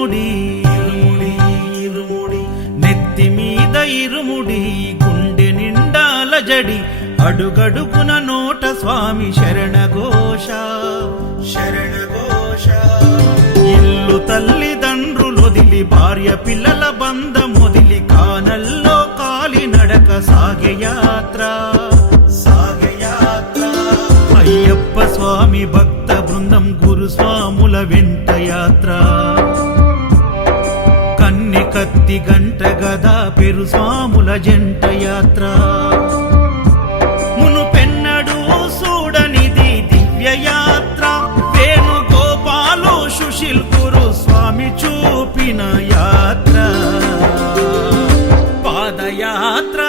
ఇరుముడి ఇరుముడి ఇరుముడి నెత్తి మీద ఇరుముడి గుండె నిండా అలజడి అడుగడుగున నోట స్వామి శరణఘోష శరణఘోష ఇల్లు తల్లిదండ్రులొదిలి భార్య పిల్లల బంధమొదిలి కానల్లో కాలి నడక సాగే యాత్ర అయ్యప్ప స్వామి భక్త బృందం గురుస్వాముల వెంట యాత్ర కన్నె కత్తి గంట గదా పెరు స్వాముల జంట యాత్ర మునుపెన్నడు చూడనిది దివ్య యాత్ర వేణుగోపాలు సుశీల్ గురు స్వామి చూపిన యాత్ర పాదయాత్ర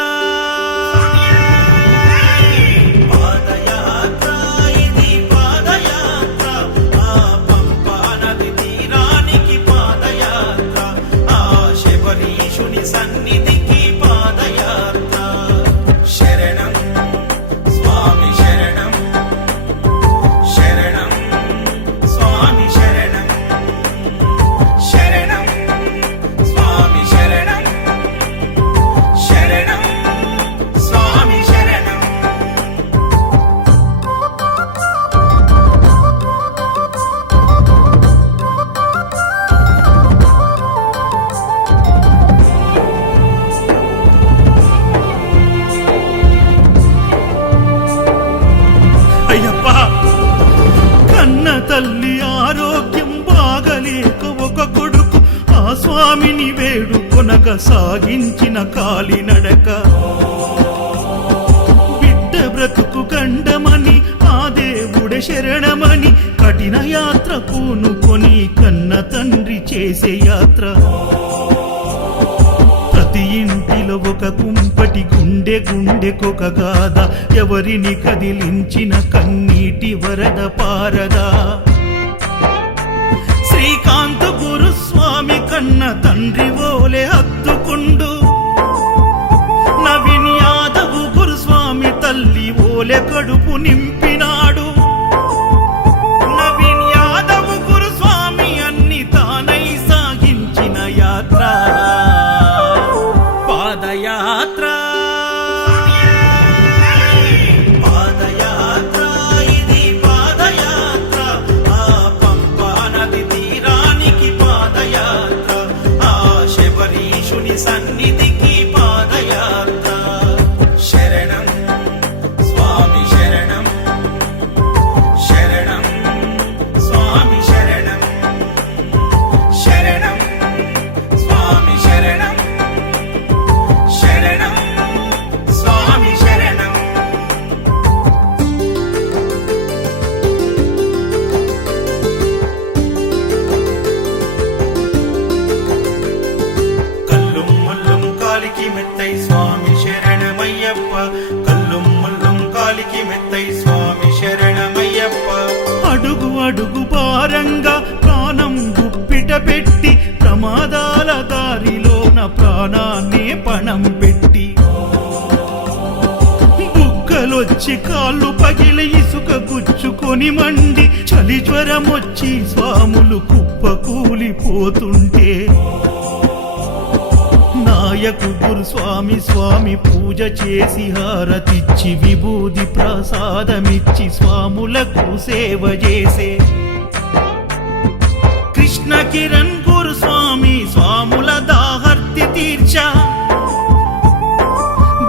సన్నిధికి పాదయాత్ర శరణం స్వామి శరణం శరణం స్వామి శరణం శరణం స్వామి శరణం శరణం స్వామి శరణం తల్లి ఆరోగ్యం బాగలేక ఒక కొడుకు ఆ స్వామిని వేడుకొనగా సాగించిన కాలినడక బిడ్డ బ్రతుకు గండమని ఆ దేవుడే శరణమని కఠిన యాత్ర పూనుకొని కన్న తండ్రి చేసే యాత్ర ప్రతి ఇంటిలో ఒక కుంపటి గుండె గుండెకొక గాథ ఎవరిని కదిలించిన కన్నీటి వరద పారదా శ్రీకాంత గురుస్వామి కన్న తండ్రి ఓలే హత్తుకుండు నవీన్ యాదవ్ గురుస్వామి తల్లి ఓలే కడుపు నింపినాడు నవీన్ యాదవ్ గురుస్వామి అన్ని తానై సాగించిన యాత్ర పాదయాత్ర సన్నిధికి పాదయాత్ర శరణం స్వామి శరణం శరణం స్వామి శరణం శరణం స్వామి శరణం శరణం స్వామి శరణం మెత్తై స్వామి శరణమయ్యప్ప కల్లుం ముల్లుం కాలికి మెత్తై స్వామి శరణమయ్యప్ప అడుగు అడుగు భారంగా ప్రాణం గుప్పిట పెట్టి ప్రమాదాల దారిలోన ప్రాణాన్ని పణం పెట్టి బుగ్గలొచ్చి కాళ్ళు పగిలి ఇసుక గుచ్చుకొని మండి చలి జ్వరమొచ్చి స్వాములు కుప్ప కూలిపోతుంటే నాయకు గురుస్వామి స్వామి పూజ చేసి హారతిచ్చి విభూది ప్రసాదమిచ్చి స్వాములకు సేవ చేసే కృష్ణ కిరణ్ గురుస్వామి స్వాముల దాహర్తి తీర్చా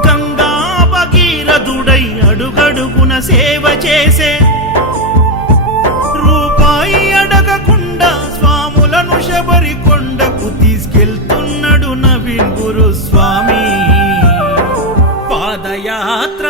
గంగా భగీరథుడై అడుగడుగున సేవ చేసే రూపాయి అడగకుండా స్వాములను శబరి కొండకు తీసుకెళ్తున్నాడు నవీన్ గురుస్వామి పాదయాత్ర